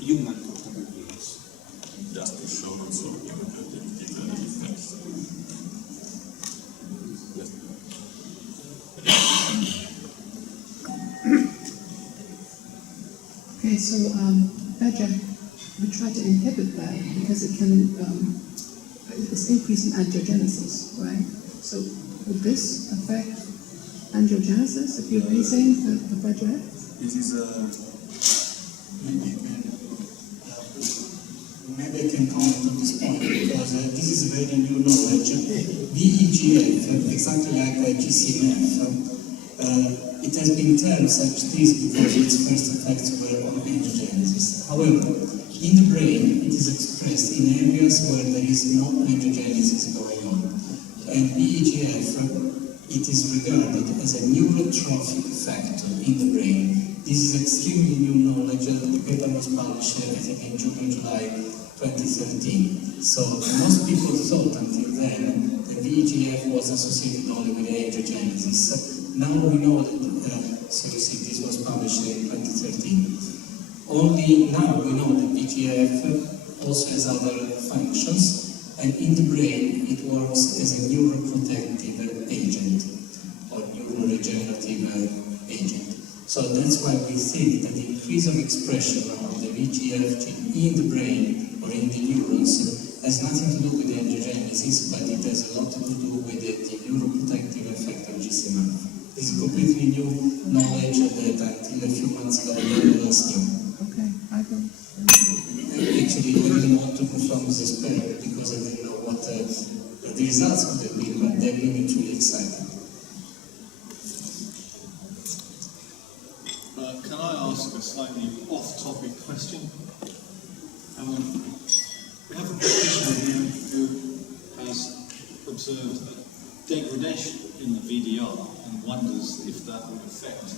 human capabilities. Just to show also different effects. Okay, so VEGF, we try to inhibit that because it can, it's increasing angiogenesis, right? So would this affect angiogenesis if you're raising the VEGF? This is maybe I can comment on this point because this is very new knowledge. VEGF, exactly like GcMAF, it has been termed such things because its first effects were on angiogenesis. However, in the brain, it is expressed in areas where there is no angiogenesis going on. And VEGF, it is regarded as a neurotrophic factor in the brain. This is extremely new knowledge. The paper was published, I think, in June or July 2013. So most people thought until then that VEGF was associated only with angiogenesis. Now we know that, so you see, this was published in 2013. Only now we know that VEGF also has other functions, and in the brain it works as a neuroprotective agent or neuroregenerative agent. So that's why we think that the increase of expression of the VEGF gene in the brain or in the neurons has nothing to do with angiogenesis, but it has a lot to do with the neuroprotective effect of GcMAF. This is completely new knowledge that until a few months ago none of us knew. Okay, I don't. Actually, I didn't want to perform this experiment because I didn't know what the results would have been, but they've been truly exciting. Can I ask a slightly off-topic question? We have a practitioner here who has observed a degradation in the VDR and wonders if that would affect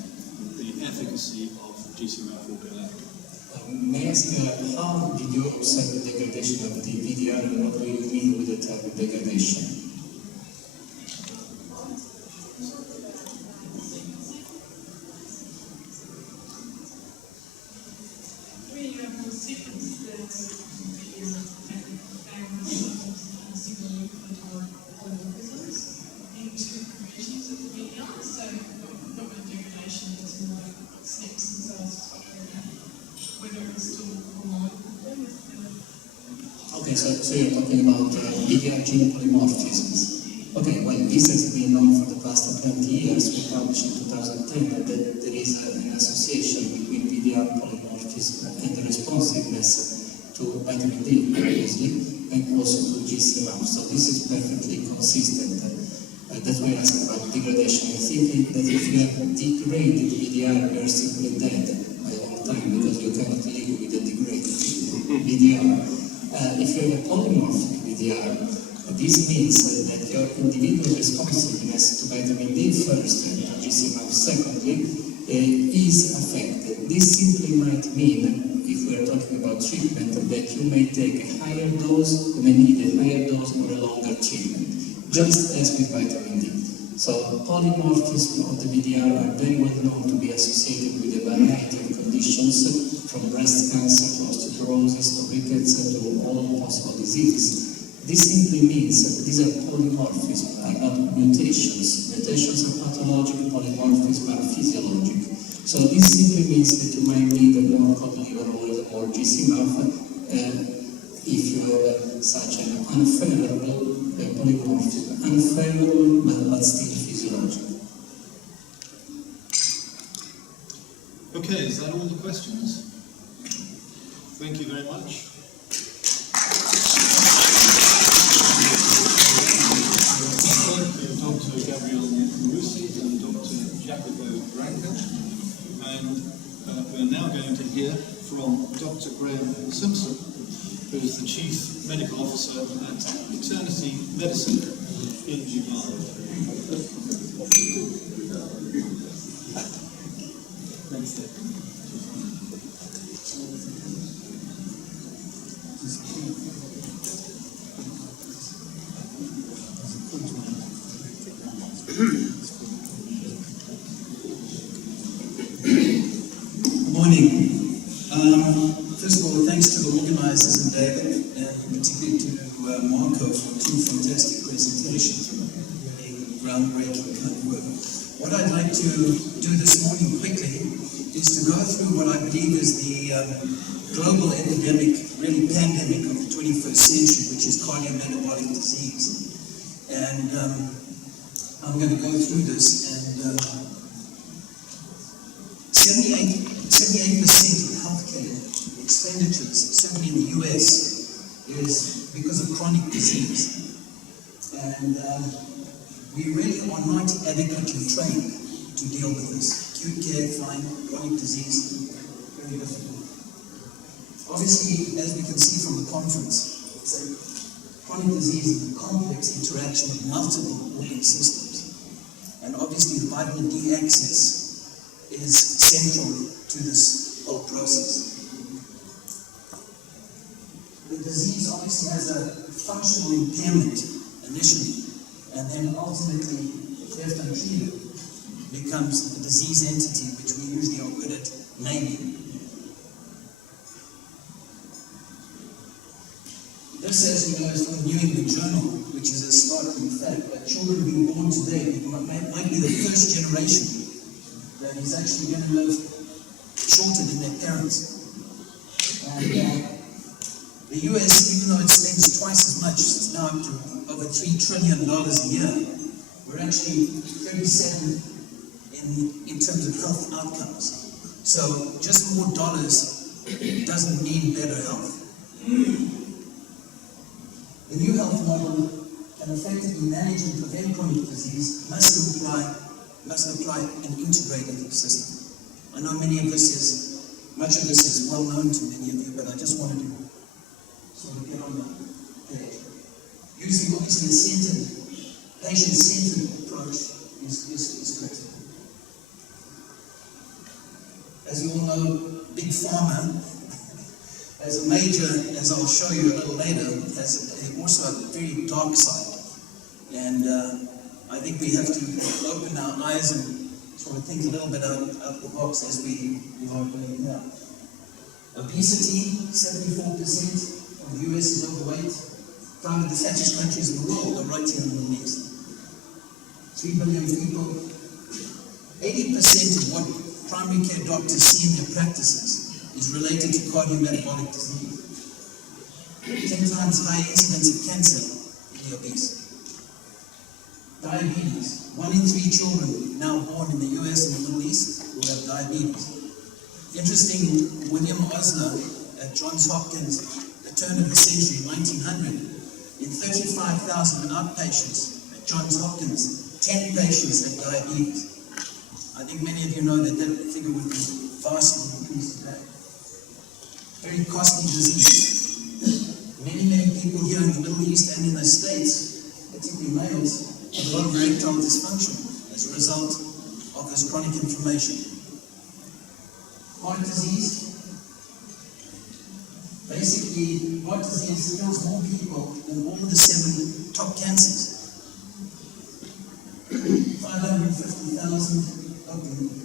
the efficacy of GcMAF altogether. May I ask, how did you observe the degradation of the VDR and what do you mean with the type of degradation? Okay, so you're talking about VDR gene polymorphisms. Okay, well, this has been known for the past 20 years. We published in 2010 that there is an association between VDR polymorphism and the responsiveness to vitamin D, obviously, and also to GcMAF. So this is perfectly consistent. That's why I asked about degradation. I think that if you have degraded VDR, you are simply dead by a long time because you cannot live with a degraded VDR. If you have a polymorphic VDR, this means that your individual responsiveness to vitamin D first and to GcMAF secondly is affected. This simply might mean, if we are talking about treatment, that you may take a higher dose, you may need a higher dose or a longer treatment, just as with vitamin D. So polymorphism of the VDR are very well known to be associated with a variety of conditions, from breast cancer to osteoporosis to rickets to all possible diseases. This simply means that these are polymorphisms, are not mutations. Mutations are pathologic, polymorphisms are physiologic. So this simply means that you might need a more cod liver oil or GcMAF if you have such an unfavorable polymorphism, unfavorable but still physiological. Okay, is that all the questions? Thank you very much. Dr. Gabriel Marusi and Dr. Jacopo Branca. And we're now going to hear from Dr. Graham Simpson, who is the Chief Medical Officer at Eternity Medicine in Dubai. Good morning. First of all, thanks to the organizers and David, and particularly to Marco for two fantastic presentations, really groundbreaking kind of work. What I'd like to do this morning quickly is to go through what I believe is the global epidemic, really pandemic of the 21st century, which is cardiometabolic disease. And I'm going to go through this, and 78% of healthcare expenditures, certainly in the US, is because of chronic disease. And we really are not adequately trained to deal with this. Acute care, fine, chronic disease, very difficult. Obviously, as we can see from the conference, it's a chronic disease is a complex interaction of multiple organ systems. And obviously, the vitamin D axis is central to this whole process. The disease obviously has a functional impairment initially, and then ultimately, if left untreated, becomes a disease entity, which we usually are good at naming. This, as you know, is from the New England Journal, which is a startling fact that children being born today might be the first generation that is actually going to live shorter than their parents. And the US, even though it spends twice as much, it's now up to over $3 trillion a year, we're actually 37 in terms of health outcomes. So just more dollars doesn't mean better health. The new health model can effectively manage and prevent chronic disease must apply an integrated system. I know much of this is well known to many of you, but I just wanted to sort of get on the page. Using obviously a patient-centered approach is critical. As you all know, Big Pharma, as a major, as I'll show you a little later, has also a very dark side. And I think we have to open our eyes and sort of think a little bit out of the box as we are doing now. Obesity, 74% of the US is overweight. 5 of the fattest countries in the world are right here in the Middle East. 3 billion people. 80% of what primary care doctors see in their practices is related to cardiometabolic disease. 10 times higher incidence of cancer in the obese. Diabetes. 1 in 3 children now born in the US and the Middle East will have diabetes. Interesting, William Osler at Johns Hopkins, the turn of the century, 1900, in 35,000 outpatients at Johns Hopkins, 10 patients had diabetes. I think many of you know that figure would be vastly increased today. Very costly disease. Many people here in the Middle East and in the States, particularly males, have a lot of erectile dysfunction as a result of this chronic inflammation. Heart disease. Basically, heart disease kills more people than all the 7 top cancers. 550,000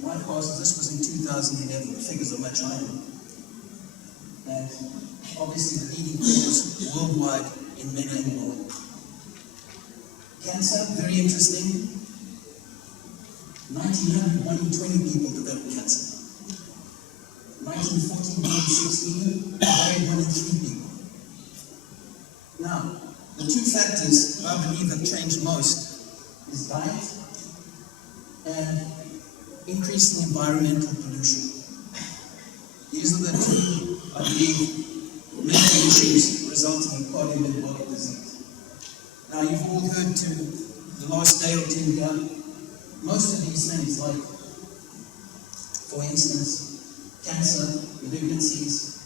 bypasses. This was in 2011. The figures are much higher. And obviously the leading cause worldwide in men and women. Cancer, very interesting. 1900, 1 in 20 people developed cancer. 1914, 1 in 16, died 1 in 3 people. Now, the 2 factors I believe have changed most is diet and increasing environmental pollution. These are the 2, I believe, major issues resulting in cardiometabolic disease. Now, you've all heard to the last day or 2 here, most of these things, like, for instance, cancer, malignancies,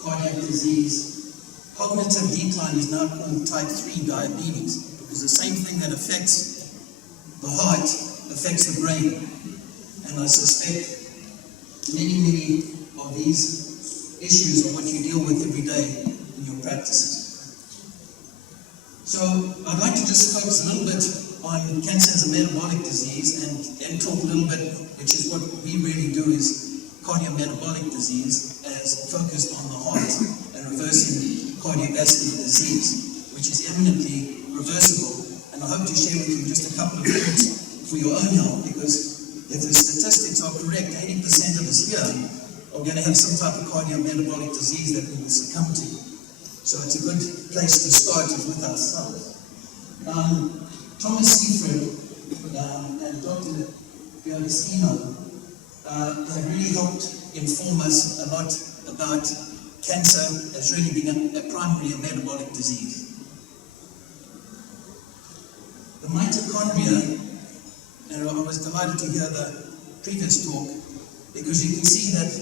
cardiac disease, cognitive decline is now called type 3 diabetes, because the same thing that affects the heart affects the brain. And I suspect many of these issues are what you deal with every day in your practices. So I'd like to just focus a little bit on cancer as a metabolic disease and talk a little bit, which is what we really do, is cardiometabolic disease, as focused on the cardiovascular disease, which is eminently reversible. And I hope to share with you just a couple of thoughts for your own health, because if the statistics are correct, 80% of us here are going to have some type of cardiometabolic disease that we will succumb to. So it's a good place to start with ourselves. Thomas Seifert and Dr. Fiorentino have really helped inform us a lot about cancer as really being a primary metabolic disease. The mitochondria, and I was delighted to hear the previous talk, because you can see that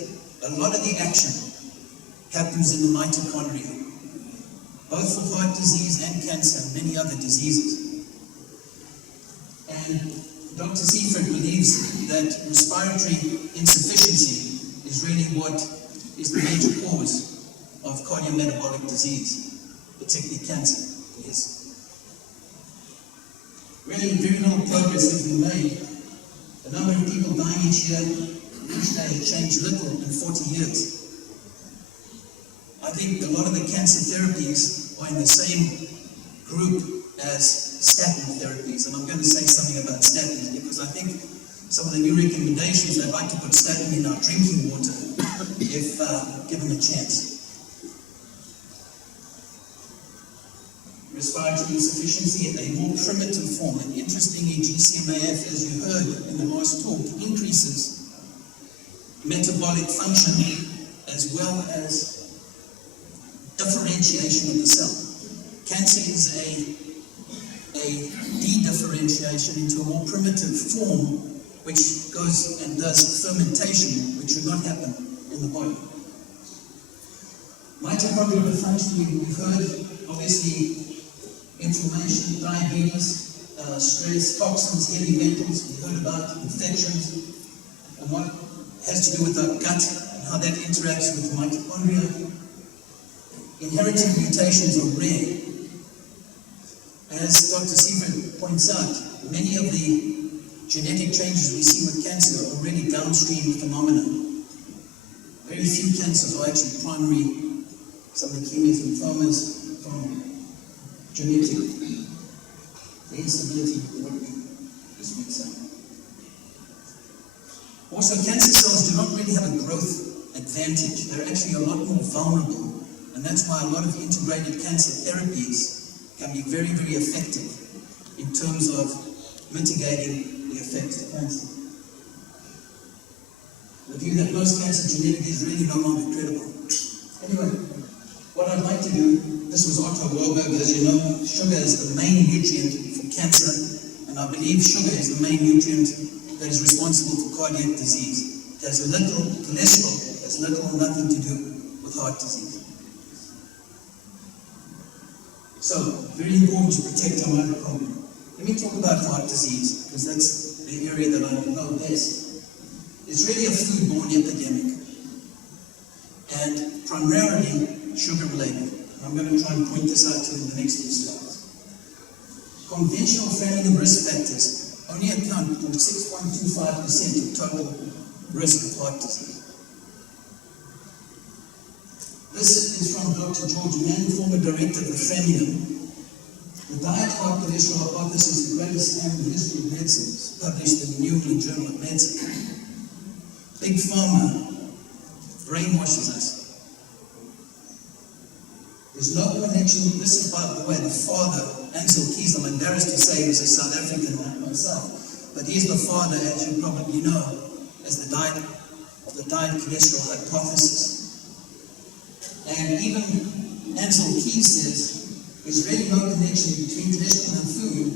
a lot of the action happens in the mitochondria, both for heart disease and cancer and many other diseases. And Dr. Seifert believes that respiratory insufficiency is really what is the major cause of cardiometabolic disease, particularly cancer. Yes. Really, very little progress has been made. The number of people dying each year, each day, has changed little in 40 years. I think a lot of the cancer therapies are in the same group as statin therapies, and I'm going to say something about statins because I think some of the new recommendations, they'd like to put statin in our drinking water if given a chance. Respiratory insufficiency in a more primitive form, and interestingly, Gc-MAF, as you heard in the last talk, increases metabolic function as well as differentiation of the cell. Cancer is a de-differentiation into a more primitive form, which goes and does fermentation, which should not happen in the body. Mitochondrial dysfunction, we've heard, obviously, inflammation, diabetes, stress, toxins, heavy metals. We heard about infections and what has to do with our gut and how that interacts with mitochondria. Inherited mutations are rare. As Dr. Seifert points out, many of the genetic changes we see with cancer are really downstream phenomena. Very few cancers are actually primary, some leukemias, lymphomas from genetic instability, what we just would say. Also, cancer cells do not really have a growth advantage. They're actually a lot more vulnerable, and that's why a lot of integrated cancer therapies can be very, very effective in terms of mitigating the effects of cancer. The view that most cancer genetic is really no longer credible. Anyway, what I'd like to do, this was Otto Warburg, as you know, sugar is the main nutrient for cancer, and I believe sugar is the main nutrient that is responsible for cardiac disease. It has little cholesterol, has little or nothing to do with heart disease. So, very important to protect our mitochondria. Let me talk about heart disease, because that's the area that I know best. It's really a foodborne epidemic, and primarily sugar-related. I'm going to try and point this out to you in the next few slides. Conventional family risk factors only account for 6.25% of total risk of heart disease. This is from Dr. George Mann, former director of the Framingham. The diet heart cholesterol hypothesis, the greatest scam in the history of medicine, published in the New England Journal of Medicine. Big Pharma brainwashes us. There's no connection. This is, by the way, the father, Ansel Keys. I'm embarrassed to say he was a South African like myself, but he's the father, as you probably know, as the diet cholesterol hypothesis. And even Ansel Keys says there's really no connection between cholesterol and food,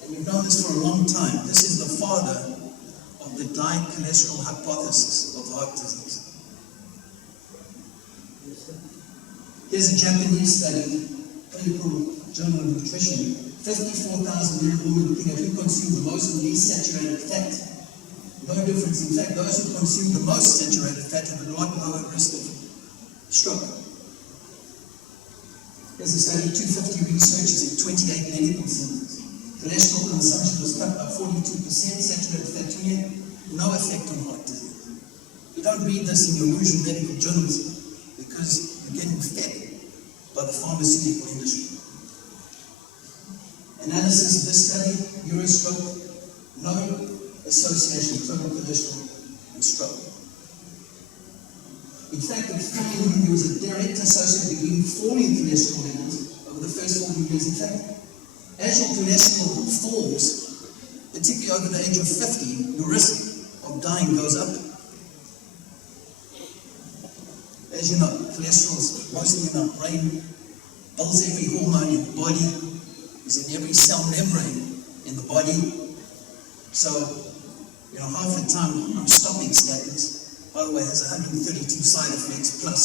and we've known this for a long time. This is the father of the diet cholesterol hypothesis of heart disease. Here's a Japanese study, Clinical Journal of Nutrition. 54,000 men and women looking at who consumed the most and least saturated fat. No difference. In fact, those who consume the most saturated fat have a lot lower risk of stroke. Here's a study, 250 researchers in 28 medical centers. Cholesterol consumption was cut by 42%, saturated fat 28, no effect on heart disease. You don't read this in your usual medical journals because you're getting fed. by the pharmaceutical industry. Analysis of this study, Eurostroke, no association of total cholesterol and stroke. In fact, it found there was a direct association between falling cholesterol levels over the first 40 years. In fact, as your cholesterol falls, particularly over the age of 50, your risk of dying goes up. As you know, cholesterol is mostly in our brain, builds every hormone in the body, is in every cell membrane in the body. So, half the time I'm stopping statins. By the way, it has 132 side effects plus.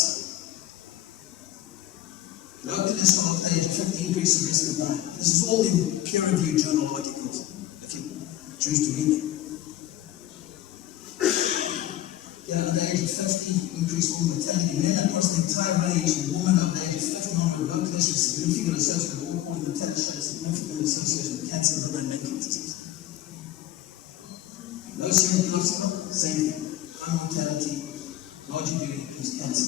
Low cholesterol after the age of 50 increases the risk of dying. This is all in peer-reviewed journal articles, if you choose to read them. At the age of 50, increased all mortality. Men across the entire range, and women over the age of 59 with low cholesterol, significant association with all-cause mortality shows significant association with cancer, liver, and mental disease. Low serum cholesterol, same thing. High mortality, largely due to increased cancer.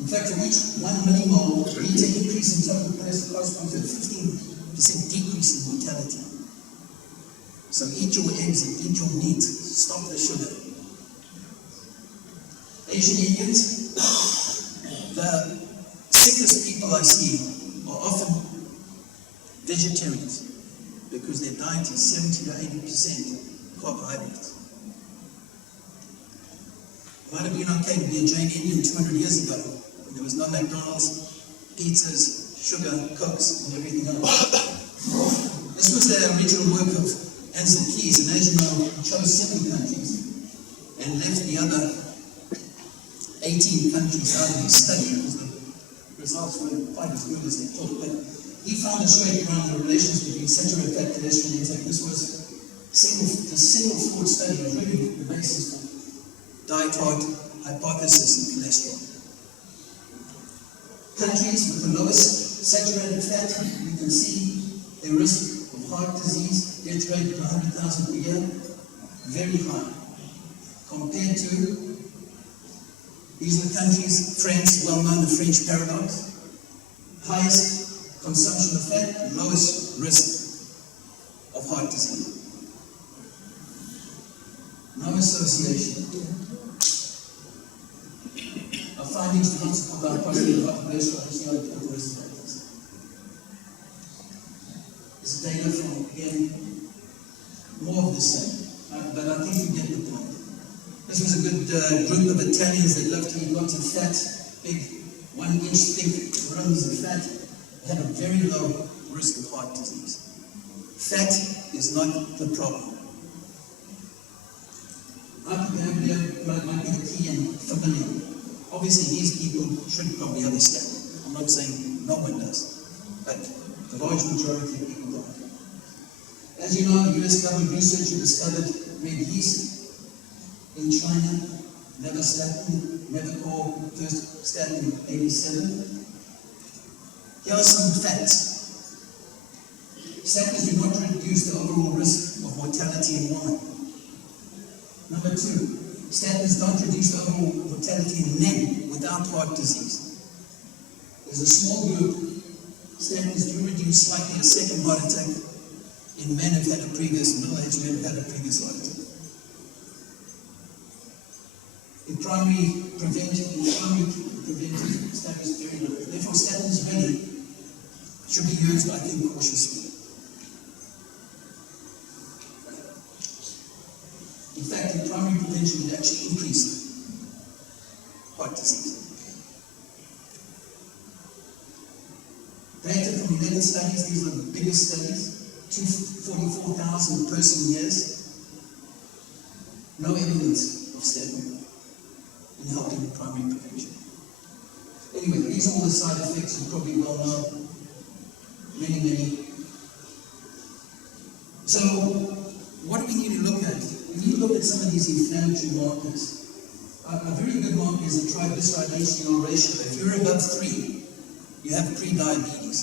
In fact, for each 1 millimole beta increase in total cholesterol corresponds to a 15% decrease in mortality. So eat your eggs and eat your meat. Stop the sugar. Asian Indians, the sickest people I see are often vegetarians because their diet is 70 to 80% carbohydrates. It might have been okay to be a Jain Indian 200 years ago when there was no McDonald's, pizzas, sugar, cokes, and everything else. This was the original work of Ansel Keys, and as you know, he chose 7 countries and left the other 18 countries out of his study because the results weren't quite as good as they thought. But he found a straight around the relations between saturated fat, cholesterol intake. This was the single forward study was really the basis for diet hypothesis and cholesterol. Countries with the lowest saturated fat, you can see the risk of heart disease, death rate of 100,000 per year, very high compared to. These are the countries, France, well known, the French paradox. Highest consumption of fat, lowest risk of heart disease. No association. Our findings do not support our positive heart cholesterol is no important risk factors. This is data from, again, more of the same, but I think you get the point. This was a good group of Italians that loved to eat lots of fat, big 1-inch thick runs of fat, had a very low risk of heart disease. Fat is not the problem. Hypoglycemia might be the key and familiar. Obviously, these people should probably understand. I'm not saying no one does, but the large majority of people don't. As you know, US government researcher discovered red yeast in China, never statin, never called first statin in 87. Here are some facts. Statins do not reduce the overall risk of mortality in women. Number 2, statins don't reduce the overall mortality in men without heart disease. There's a small group, statins do reduce slightly a second heart attack in men who've had a previous, middle-aged men who've had a previous heart attack. In primary prevention, statins is very low. Therefore, statins really should be used, I think, cautiously. In fact, in primary prevention, it actually increased heart disease. Data from 11 studies, these are the biggest studies, 244,000 person years. No evidence of statin in helping with primary prevention. Anyway, these are all the side effects you probably well know. Many. So, what do we need to look at? We need to look at some of these inflammatory markers. A very good marker is a triglyceride-HDL ratio. If you're above 3, you have pre-diabetes.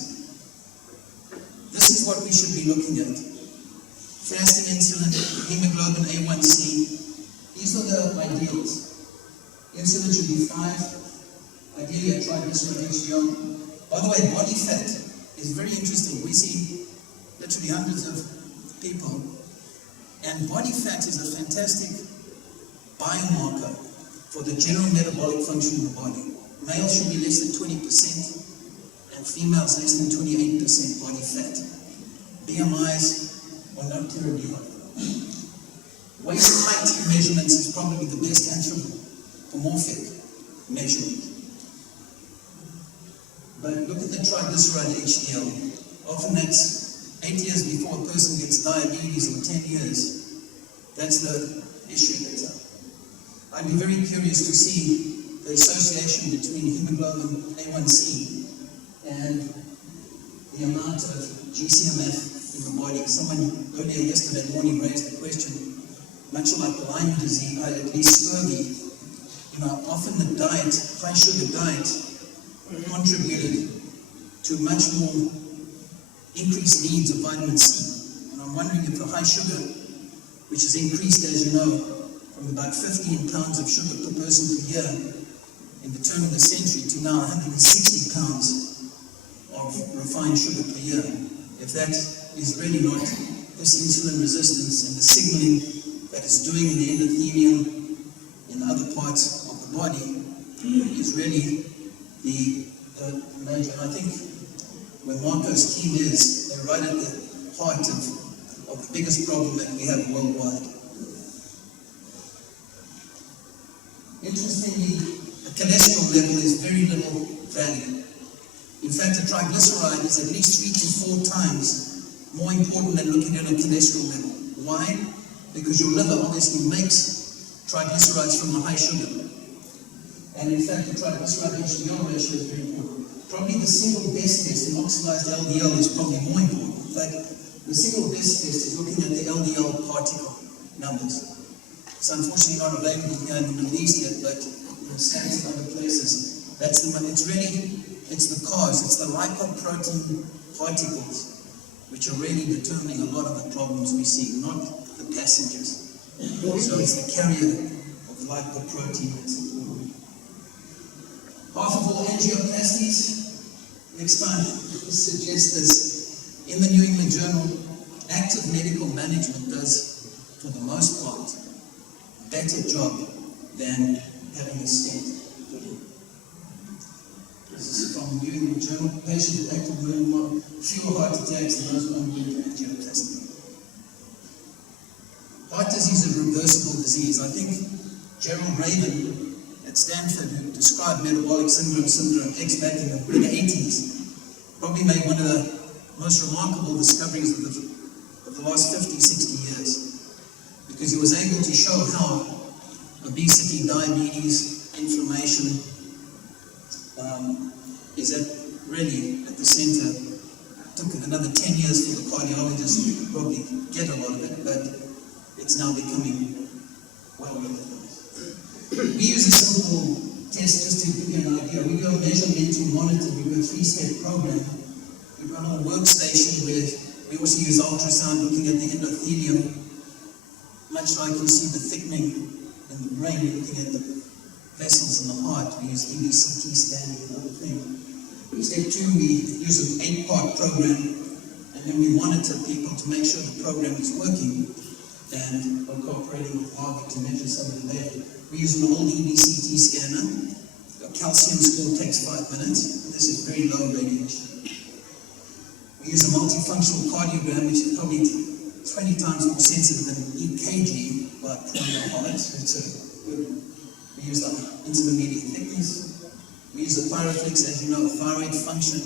This is what we should be looking at. Fasting insulin, hemoglobin A1C. These are the ideals. Insulin should be 5, ideally I tried this one HDL. By the way, body fat is very interesting. We see literally hundreds of people, and body fat is a fantastic biomarker for the general metabolic function of the body. Males should be less than 20%, and females less than 28% body fat. BMIs are not terribly high. Waist height measurements is probably the best anthropomorphic measurement. But look at the triglyceride HDL. Often that's 8 years before a person gets diabetes, or 10 years. That's the issue that's up. I'd be very curious to see the association between hemoglobin A1C and the amount of GcMAF in the body. Someone earlier yesterday morning raised the question, much like Lyme disease, at least scurvy, often the diet, high sugar diet, contributed to much more increased needs of vitamin C. And I'm wondering if the high sugar, which has increased, as you know, from about 15 pounds of sugar per person per year in the turn of the century to now 160 pounds of refined sugar per year, if that is really not this insulin resistance and the signaling that it's doing in the endothelium in other parts of the body is really the major. And I think where Marco's team is, they're right at the heart of the biggest problem that we have worldwide. Interestingly, the cholesterol level is very little value. In fact, a triglyceride is at least 3 to 4 times more important than looking at a cholesterol level. Why? Because your liver obviously makes triglycerides from the high sugar. And in fact, the triglyceride HDL ratio is very important. Probably the single best test in oxidized LDL is probably more important. But the single best test is looking at the LDL particle numbers. It's unfortunately not available here in the Middle East yet, but in States and other places, that's the one. It's the cause, it's the lipoprotein particles which are really determining a lot of the problems we see, not the passengers. So it's the carrier of the lipoprotein that's important. Half of all angioplasties, next time, this suggests this. In the New England Journal, active medical management does, for the most part, a better job than having a stent put in. This is from New England Journal. Patients with active medical fewer heart attacks than those who underwent angioplasty. Heart disease is a reversible disease. I think Gerald Raven at Stanford, who described metabolic syndrome X back in the 80s, probably made one of the most remarkable discoveries of the last 50, 60 years. Because he was able to show how obesity, diabetes, inflammation is really at the center. It took another 10 years for the cardiologist to probably get a lot of it, but it's now becoming well recognized. We use a simple test just to give you an idea. We do a measurement monitor. We do a 3-step program. We run on a workstation where we also use ultrasound looking at the endothelium. Much like you see the thickening in the brain, we're looking at the vessels in the heart. We use EBCT scanning and other things. Step 2, we use an 8-part program, and then we monitor people to make sure the program is working and are cooperating with Harvard to measure some of the data. We use an old EBCT scanner. A calcium score takes 5 minutes. This is very low radiation. We use a multifunctional cardiogram, which is probably 20 times more sensitive than an EKG by primary heart. We use the intermediate thickness. We use the Thyroflex, as you know, thyroid function.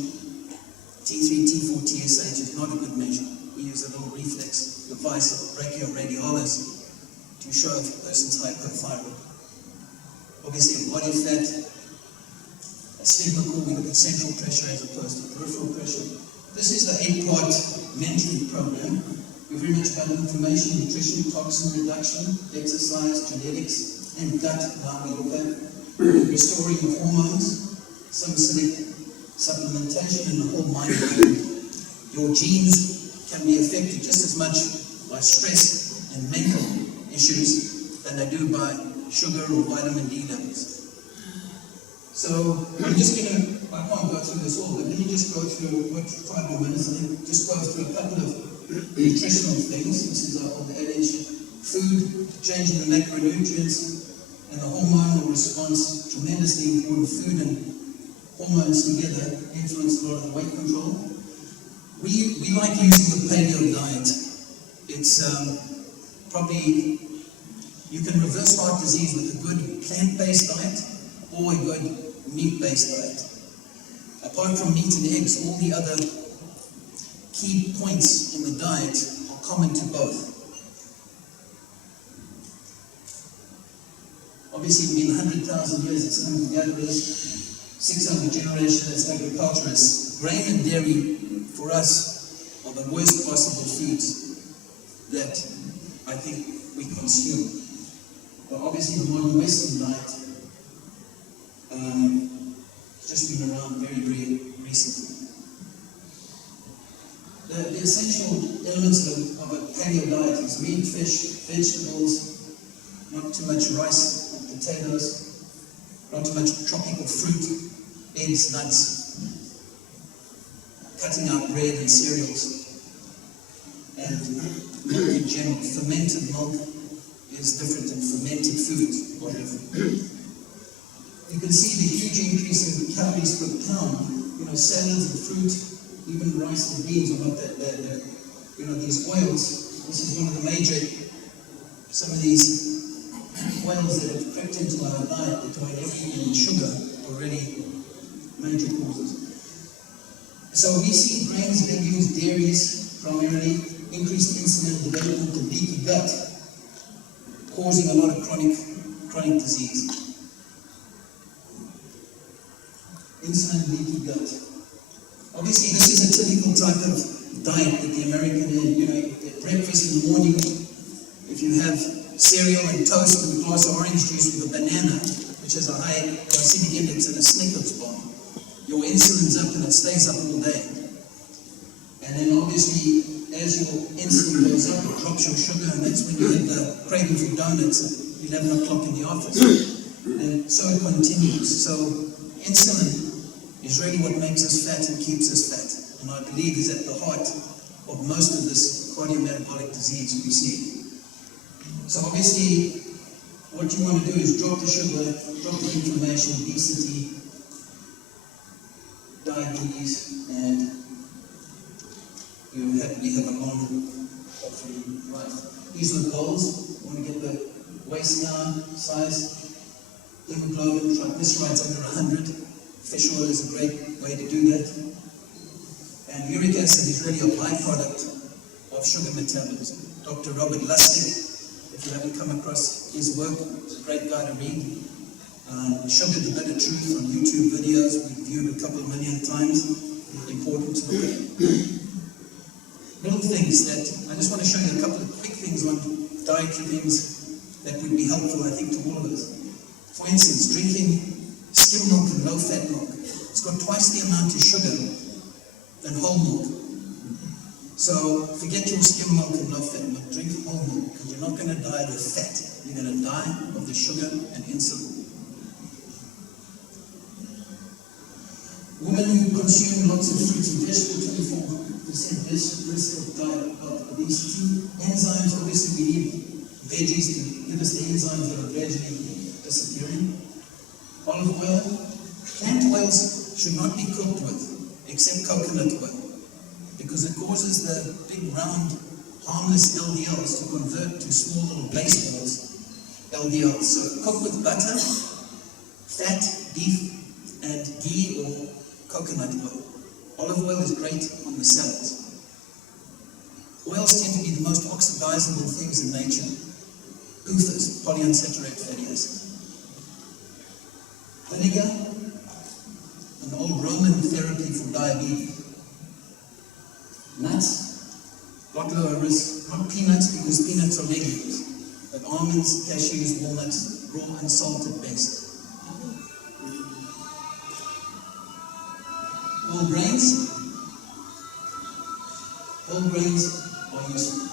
T3, T4, TSH is not a good measure. We use a little reflex device, brachioradialis, to show if a person's hypothyroid. Obviously, a body fat, a sleeper core, we look at central pressure as opposed to peripheral pressure. This is the 8-part mentoring program. We very much about inflammation, nutrition, toxin reduction, exercise, genetics, and gut. Now we look at restoring the hormones, salicylic supplementation, and the whole mind. Your genes can be affected just as much by stress and mental issues than they do by sugar or vitamin D levels. So I'm just going to, I can't go through this all, but let me just go through, what, 5 more minutes, and then just go through a couple of nutritional things. This is on the adage, food, changing the macronutrients, and the hormonal response, tremendously important. Food and hormones together influence a lot of the weight control. We like using the paleo diet. It's probably, you can reverse heart disease with a good plant-based diet or a good meat-based diet. Apart from meat and eggs, all the other key points in the diet are common to both. Obviously, it's been 100,000 years, it's hunter-gatherers, 600 generations as agriculturists. Grain and dairy, for us, are the worst possible foods that I think we consume. But obviously, the modern Western diet has just been around very, very recently. The essential elements of a paleo diet is meat, fish, vegetables, not too much rice and potatoes, not too much tropical fruit, eggs, nuts, cutting out bread and cereals, and milk in general. Fermented milk is different than fermented food or different. You can see the huge increase in calories per pound. You know, salads and fruit, even rice and beans are not that bad. You know, these oils, this is one of the major, some of these oils that have crept into our diet that are heavy in sugar are really major causes. So we see grains, legumes, dairies primarily, increased insulin development and leaky gut, causing a lot of chronic disease. Insulin, leaky gut. Obviously, this is a typical type of diet that the American, at breakfast in the morning, if you have cereal and toast and a glass of orange juice with a banana, which has a high glycemic index and a Snickers bar, your insulin's up and it stays up all day. And then obviously, as your insulin goes up, it drops your sugar, and that's when you get the craving for donuts at 11 o'clock in the office. And so it continues. So insulin is really what makes us fat and keeps us fat. And I believe is at the heart of most of this cardiometabolic disease we see. So obviously, what you want to do is drop the sugar, drop the inflammation, obesity, diabetes, and we have a long, hopefully, life. These are the goals. You want to get the waist down, size, hemoglobin, triglycerides under 100. Fish oil is a great way to do that. And uric acid is really a byproduct of sugar metabolism. Dr. Robert Lustig, if you haven't come across his work, he's a great guy to read. Sugar, the Bitter Truth on YouTube videos, we've viewed a couple of million times. Important to look at. Little things that, I just want to show you a couple of quick things on dietary things that would be helpful, I think, to all of us. For instance, drinking skim milk and low-fat milk. It's got twice the amount of sugar than whole milk. So forget your skim milk and low-fat milk. Drink whole milk, because you're not going to die of fat. You're going to die of the sugar and insulin. Women who consume lots of fruits and vegetables, 24% risk of obesity. Enzymes, obviously we need veggies to give us the enzymes that are gradually disappearing. Olive oil. Plant oils should not be cooked with, except coconut oil, because it causes the big round harmless LDLs to convert to small little baseballs, LDLs. So cook with butter, fat, beef, and ghee or coconut oil. Olive oil is great on the salads. Oils tend to be the most oxidizable things in nature. PUFAs, polyunsaturated fatty acids. Vinegar, an old Roman therapy for diabetes. Nuts, lot lower risk. Not peanuts, because peanuts are legumes, but almonds, cashews, walnuts, raw and salted best. Whole grains are useful.